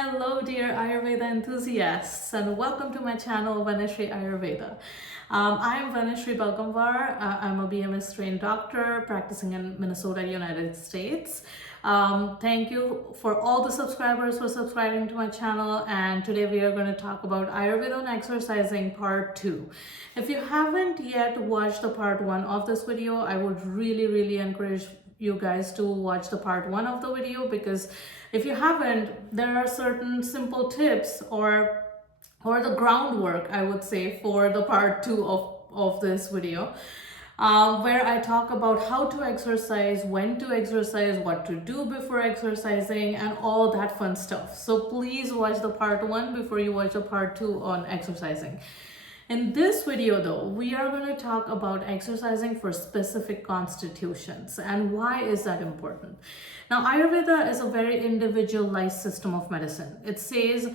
Hello, dear Ayurveda enthusiasts, and welcome to my channel, Vanishri Ayurveda. I'm Vanishri Balgamvar. I'm a BMS trained doctor practicing in Minnesota, United States. Thank you for all the subscribers for subscribing to my channel. And today we are going to talk about Ayurveda and exercising part 2. If you haven't yet watched the part 1 of this video, I would really encourage you guys to watch the part 1 of the video, because if you haven't, there are certain simple tips or the groundwork, I would say, for the part 2 of this video, where I talk about how to exercise, when to exercise, what to do before exercising, and all that fun stuff. So please watch the part 1 before you watch the part 2 on exercising. In this video though, we are going to talk about exercising for specific constitutions and why is that important. Now, Ayurveda is a very individualized system of medicine. It says,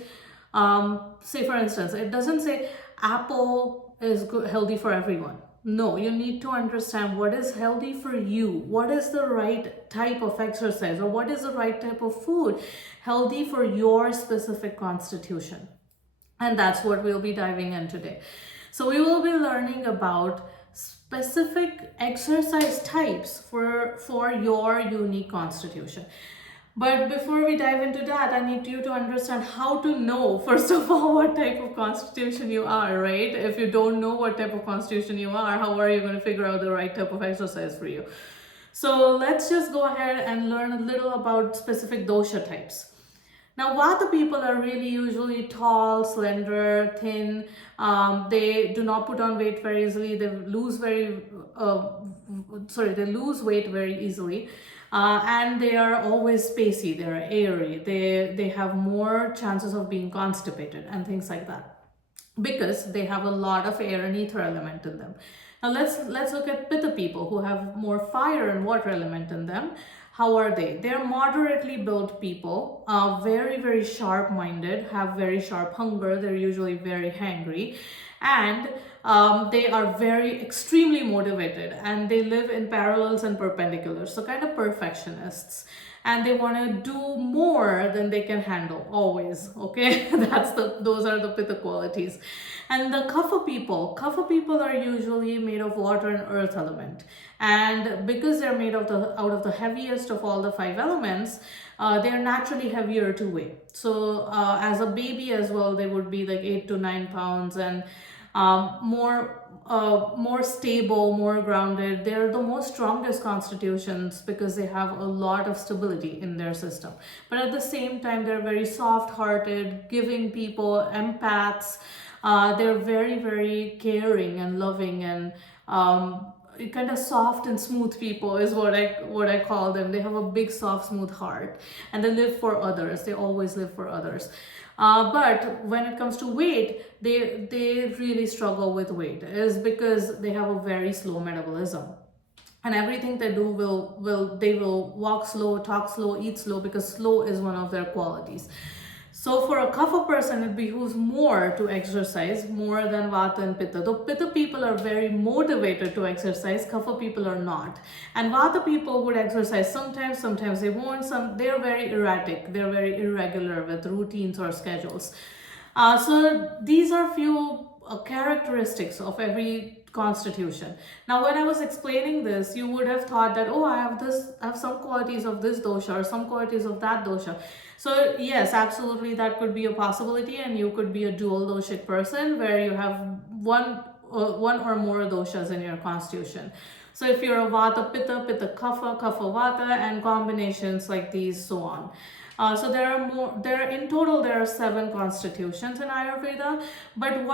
say for instance, it doesn't say apple is good, healthy for everyone. No, you need to understand what is healthy for you, what is the right type of exercise, or what is the right type of food healthy for your specific constitution. And that's what we'll be diving in today. So we will be learning about specific exercise types for your unique constitution. But before we dive into that, I need you to understand how to know, first of all, what type of constitution you are, right? If you don't know what type of constitution you are, how are you going to figure out the right type of exercise for you? So let's just go ahead and learn a little about specific dosha types. Now, Vata people are really usually tall, slender, thin. They do not put on weight very easily. They lose weight very easily. And they are always spacey. They are airy. They have more chances of being constipated and things like that, because they have a lot of air and ether element in them. Now let's look at Pitta people, who have more fire and water element in them. How are they? They're moderately built people, very sharp-minded, have very sharp hunger. They're usually very hangry, and they are very extremely motivated, and they live in parallels and perpendiculars, so kind of perfectionists. And they want to do more than they can handle always. Okay, those are the Pitta qualities. And the Kapha people are usually made of water and earth element, and because they're made out of the heaviest of all the 5 elements, they are naturally heavier to weigh. So as a baby as well, they would be like 8 to 9 pounds, and more stable, more grounded. They're the most strongest constitutions because they have a lot of stability in their system. But at the same time, they're very soft-hearted, giving people, empaths. They're very caring and loving, and kind of soft and smooth people is what I call them. They have a big, soft, smooth heart, and they live for others. They always live for others. But when it comes to weight, they really struggle with weight, is because they have a very slow metabolism. And everything they do they will walk slow, talk slow, eat slow, because slow is one of their qualities. So for a Kapha person, it behooves more to exercise more than Vata and Pitta. Though Pitta people are very motivated to exercise, Kapha people are not. And Vata people would exercise sometimes they won't. They're very erratic. They're very irregular with routines or schedules. So these are few characteristics of every constitution. Now, when I was explaining this, you would have thought that, oh, I have some qualities of this dosha or some qualities of that dosha. So yes, absolutely, that could be a possibility, and you could be a dual doshic person where you have one or more doshas in your constitution. So if you're a Vata Pitta, Pitta Kapha, Kapha Vata, and combinations like these, so on. So in total there are 7 constitutions in Ayurveda. But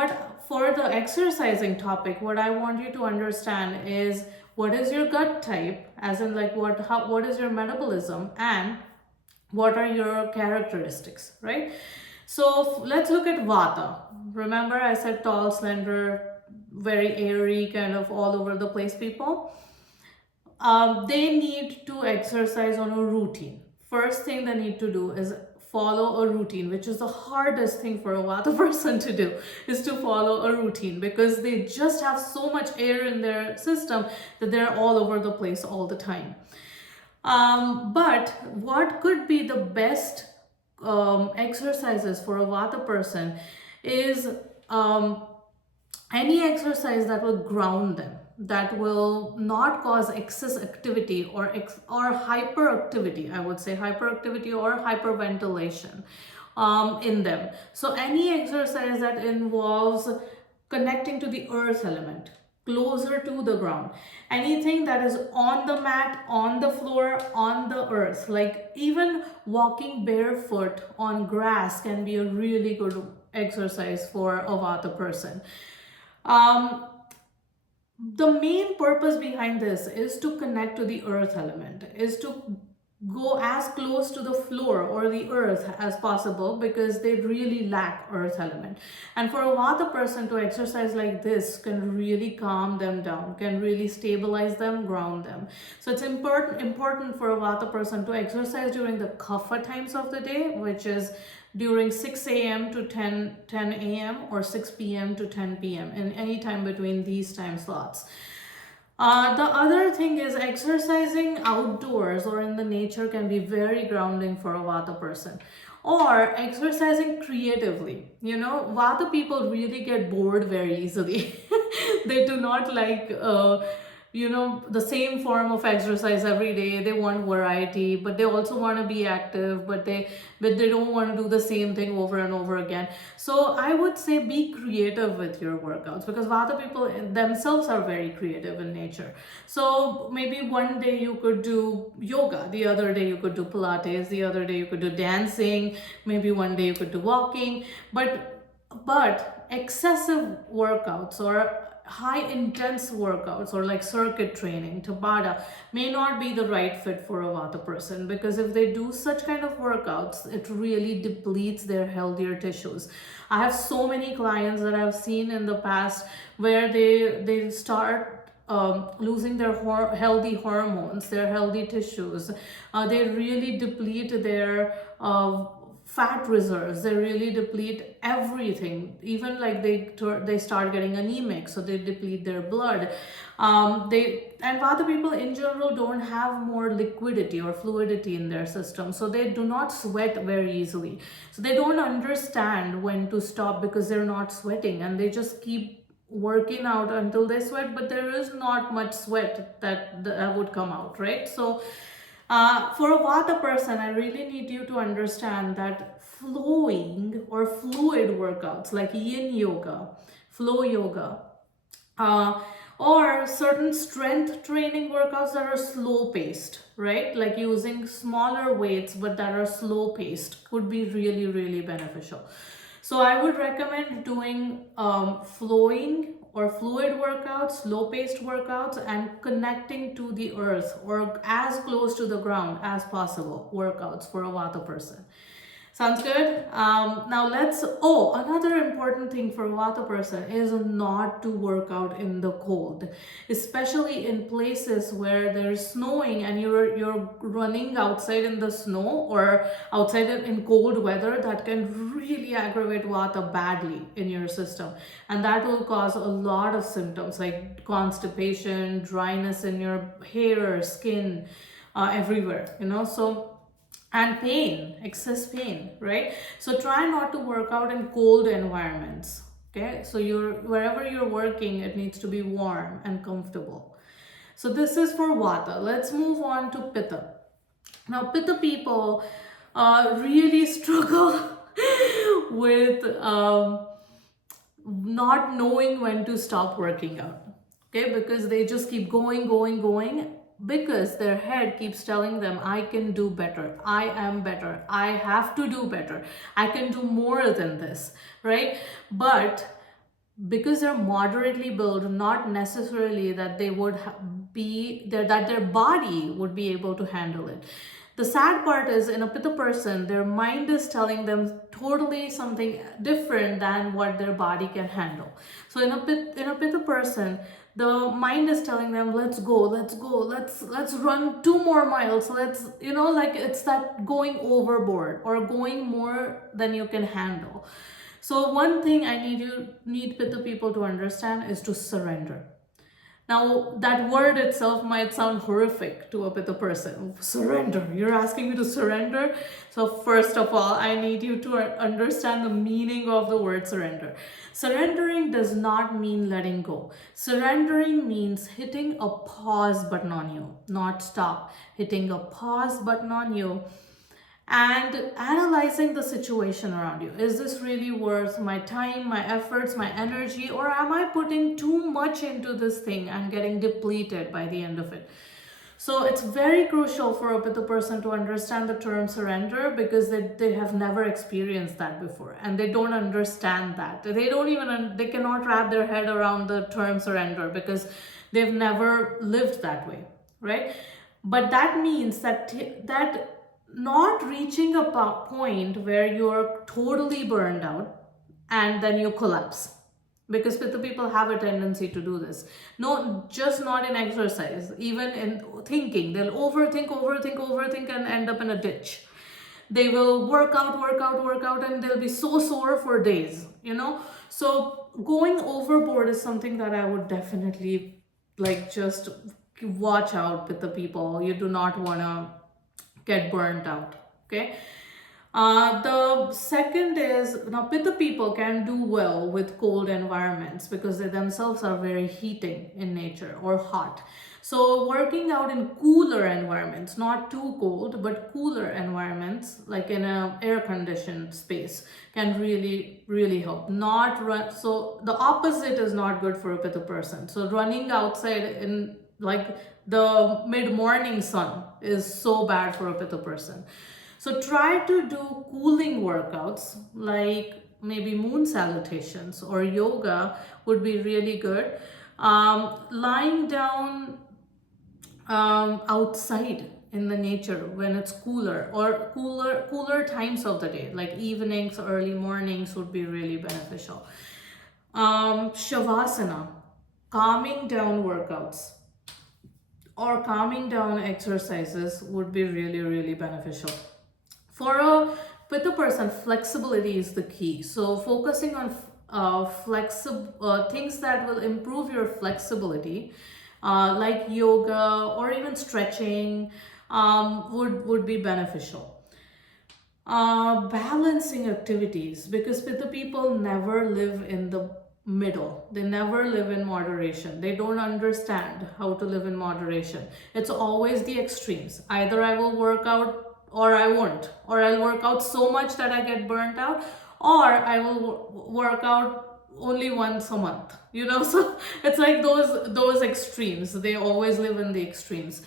for the exercising topic, what I want you to understand is, what is your gut type, as in like what is your metabolism, and what are your characteristics, right? So let's look at Vata. Remember I said tall, slender, very airy, kind of all over the place people. They need to exercise on a routine. First thing they need to do is follow a routine, which is the hardest thing for a Vata person to do, is to follow a routine, because they just have so much air in their system that they're all over the place all the time. But what could be the best exercises for a Vata person is um, any exercise that will ground them, that will not cause excess activity or hyperactivity. I would say hyperactivity or hyperventilation in them. So any exercise that involves connecting to the earth element, closer to the ground, anything that is on the mat, on the floor, on the earth, like even walking barefoot on grass can be a really good exercise for a Vata person. um, the main purpose behind this is to connect to the earth element, is to go as close to the floor or the earth as possible, because they really lack earth element. And for a Vata person to exercise like this can really calm them down, can really stabilize them, ground them. So it's important for a Vata person to exercise during the Kapha times of the day, which is during 6 a.m. to 10 a.m. or 6 p.m. to 10 p.m. in any time between these time slots. The other thing is exercising outdoors or in the nature can be very grounding for a Vata person. Or exercising creatively. You know, Vata people really get bored very easily. They do not like the same form of exercise every day. They want variety, but they also want to be active, but they don't want to do the same thing over and over again. So I would say be creative with your workouts, because Vata people themselves are very creative in nature. So maybe one day you could do yoga, the other day you could do Pilates, the other day you could do dancing, maybe one day you could do walking. But excessive workouts or high intense workouts or like circuit training, Tabata, may not be the right fit for a Vata person, because if they do such kind of workouts, it really depletes their healthier tissues. I have so many clients that I've seen in the past where they start losing their healthy hormones, their healthy tissues. They really deplete their fat reserves, they really deplete everything. Even like they start getting anemic, so they deplete their blood. They and Vata people in general don't have more liquidity or fluidity in their system, so they do not sweat very easily. So they don't understand when to stop because they're not sweating, and they just keep working out until they sweat, but there is not much sweat that would come out, right? So for a Vata person, I really need you to understand that flowing or fluid workouts like yin yoga, flow yoga, uh, or certain strength training workouts that are slow paced, right? Like using smaller weights but that are slow paced could be really, really beneficial. So I would recommend doing flowing or fluid workouts, slow paced workouts, and connecting to the earth or as close to the ground as possible workouts for a Vata person. Sounds good? Now another important thing for Vata person is not to work out in the cold, especially in places where there's snowing and you're running outside in the snow or outside in cold weather. That can really aggravate Vata badly in your system, and that will cause a lot of symptoms like constipation, dryness in your hair, skin, everywhere. And pain, excess pain, right? So try not to work out in cold environments. Okay, so wherever you're working, it needs to be warm and comfortable. So this is for Vata. Let's move on to Pitta. Now, Pitta people really struggle with not knowing when to stop working out. Okay, because they just keep going, because their head keeps telling them, I can do better, I am better, I have to do better, I can do more than this, right? But because they're moderately built, not necessarily that they would be there, that their body would be able to handle it. The sad part is, in a Pitta person, their mind is telling them totally something different than what their body can handle. So in a Pitta person, the mind is telling them, let's go, let's run 2 more miles, like it's that going overboard or going more than you can handle. So one thing I need Pitta people to understand is to surrender. Now, that word itself might sound horrific to a Pitta person. Surrender. You're asking me to surrender? So, first of all, I need you to understand the meaning of the word surrender. Surrendering does not mean letting go. Surrendering means hitting a pause button on you, not stop. Hitting a pause button on you and analyzing the situation around you. Is this really worth my time, my efforts, my energy, or am I putting too much into this thing and getting depleted by the end of it? So it's very crucial for a Pitta person to understand the term surrender, because they have never experienced that before and they don't understand that. They cannot wrap their head around the term surrender because they've never lived that way, right? But that means that not reaching a point where you're totally burned out and then you collapse, because Pitta people have a tendency to do this. No, just not in exercise, even in thinking. They'll overthink and end up in a ditch. They will work out, and they'll be so sore for days, So going overboard is something that I would definitely just watch out with the people. You do not want to get burnt out. Okay. The second is, now Pitta people can do well with cold environments because they themselves are very heating in nature or hot. So working out in cooler environments, not too cold, but cooler environments, like in a air conditioned space, can really, really help. Not run. So the opposite is not good for a Pitta person. So running outside in the mid morning sun is so bad for a Pitta person. So try to do cooling workouts like maybe moon salutations or yoga would be really good. Lying down outside in the nature when it's cooler, or cooler times of the day, like evenings, early mornings, would be really beneficial. Shavasana, calming down workouts or calming down exercises would be really, really beneficial. For a Pitta person, flexibility is the key. So focusing on things that will improve your flexibility, like yoga or even stretching, would be beneficial. Balancing activities, because Pitta people never live in the middle. They never live in moderation. They don't understand how to live in moderation. It's always the extremes. Either I will work out or I won't, or I'll work out so much that I get burnt out, or I will work out only once a month, so it's like those extremes. They always live in the extremes.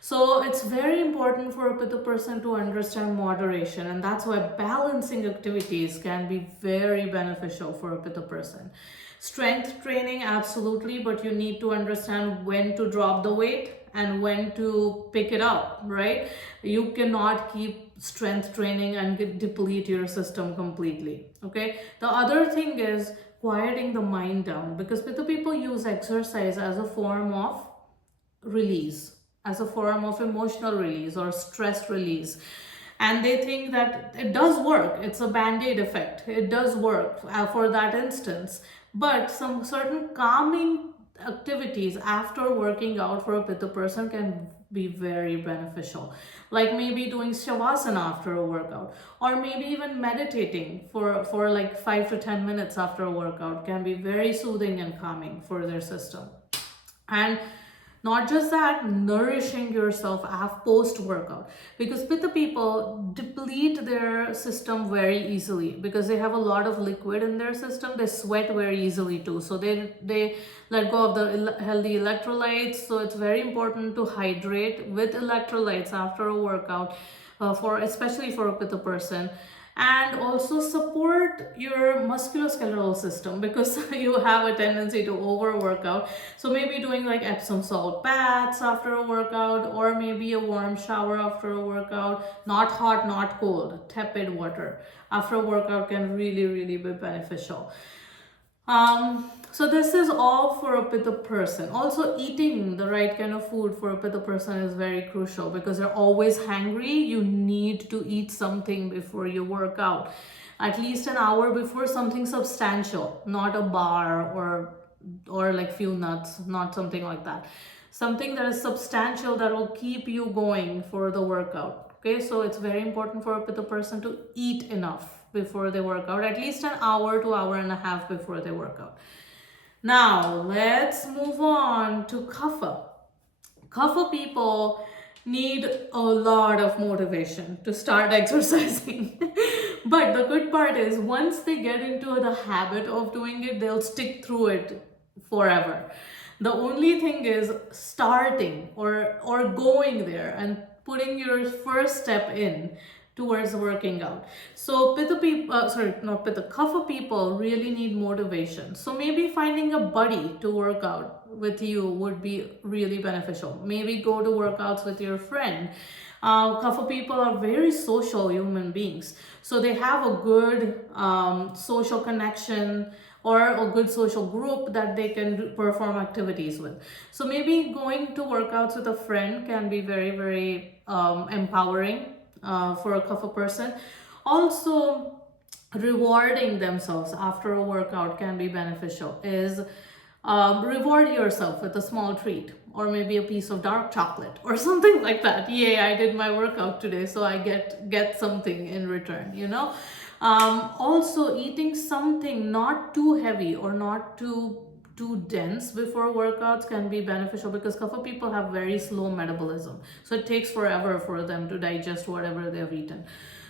So it's very important for a Pitta person to understand moderation, and that's why balancing activities can be very beneficial for a Pitta person. Strength training, absolutely, but you need to understand when to drop the weight and when to pick it up, right? You cannot keep strength training and deplete your system completely, okay? The other thing is quieting the mind down, because Pitta people use exercise as a form of release, as a form of emotional release or stress release. And they think that it does work. It's a band-aid effect. It does work for that instance. But some certain calming activities after working out for a Pitta person can be very beneficial. Like maybe doing shavasana after a workout, or maybe even meditating for like 5 to 10 minutes after a workout can be very soothing and calming for their system. And not just that, nourishing yourself post workout, because Pitta people deplete their system very easily because they have a lot of liquid in their system. They sweat very easily too, so they let go of the healthy electrolytes. So it's very important to hydrate with electrolytes after a workout, especially for a Pitta person. And also support your musculoskeletal system, because you have a tendency to overwork out. So maybe doing like Epsom salt baths after a workout, or maybe a warm shower after a workout, not hot, not cold, tepid water after a workout can really, really be beneficial. So this is all for a Pitta person. Also, eating the right kind of food for a Pitta person is very crucial, because they're always hungry. You need to eat something before you work out, at least an hour before, something substantial, not a bar or or like few nuts, not something like that. Something that is substantial that will keep you going for the workout. Okay, so it's very important for a Pitta person to eat enough before they work out, at least an hour to hour and a half before they work out. Now, let's move on to Kapha. Kapha people need a lot of motivation to start exercising. But the good part is, once they get into the habit of doing it, they'll stick through it forever. The only thing is starting or going there and putting your first step in towards working out. So Pitta people, sorry, not Pitta, Kapha people really need motivation. So maybe finding a buddy to work out with you would be really beneficial. Maybe go to workouts with your friend. Kapha people are very social human beings, so they have a good social connection or a good social group that they can perform activities with. So maybe going to workouts with a friend can be very, very empowering for a Kapha person. Also, rewarding themselves after a workout can be beneficial. Is reward yourself with a small treat, or maybe a piece of dark chocolate or something like that. Yay, I did my workout today, so I get something in return, you know. Also, eating something not too heavy or not too dense before workouts can be beneficial, because Kapha people have very slow metabolism, so it takes forever for them to digest whatever they've eaten.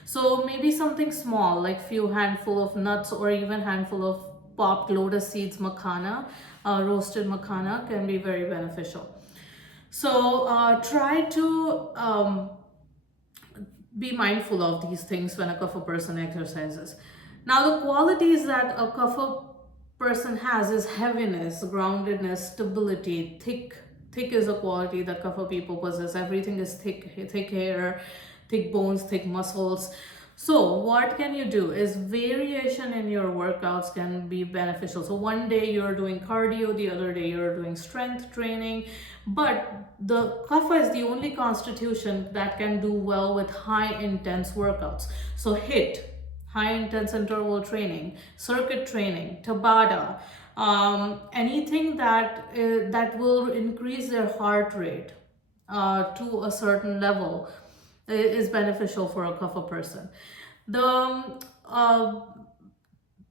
So maybe something small, like few handful of nuts or even handful of popped lotus seeds, makhana, roasted makhana, can be very beneficial. So try to be mindful of these things when a Kapha person exercises. Now, the qualities that a Kapha person has is heaviness, groundedness, stability. Thick is a quality that Kapha people possess. Everything is thick hair, thick bones, thick muscles. So what can you do is variation in your workouts can be beneficial. So one day you're doing cardio, the other day you're doing strength training. But the Kapha is the only constitution that can do well with high intense workouts. So HIIT, high intense interval training, circuit training, Tabata, anything that will increase their heart rate to a certain level is beneficial for a Kapha person. The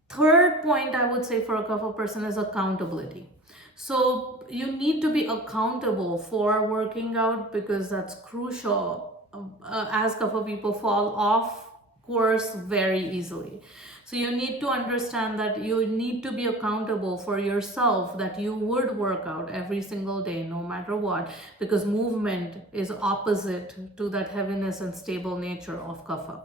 third point I would say for a Kapha person is accountability. So you need to be accountable for working out, because that's crucial, as Kapha people fall off course very easily. So you need to understand that you need to be accountable for yourself, that you would work out every single day no matter what, because movement is opposite to that heaviness and stable nature of Kapha.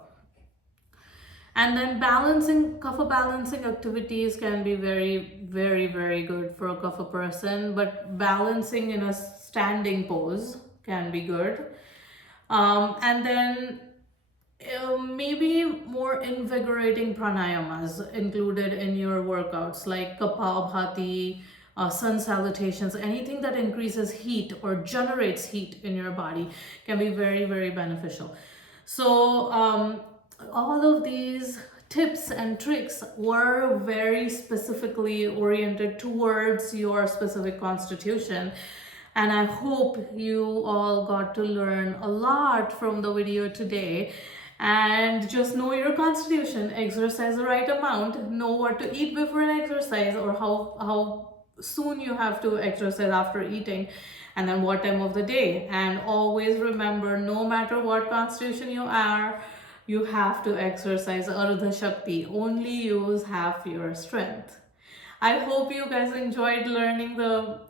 And then Kapha balancing activities can be very, very, very good for a Kapha person, but balancing in a standing pose can be good. And then maybe more invigorating pranayamas included in your workouts, like Kapha Bhati, sun salutations. Anything that increases heat or generates heat in your body can be very, very beneficial. So all of these tips and tricks were very specifically oriented towards your specific constitution. And I hope you all got to learn a lot from the video today. And just know your constitution, exercise the right amount, know what to eat before an exercise, or how soon you have to exercise after eating, and then what time of the day. And always remember, no matter what constitution you are, you have to exercise Ardha Shakti. Only use half your strength. I hope you guys enjoyed learning the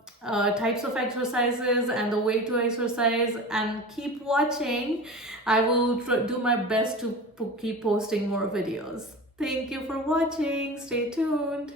types of exercises and the way to exercise, and keep watching. I will do my best to keep posting more videos. Thank you for watching. Stay tuned.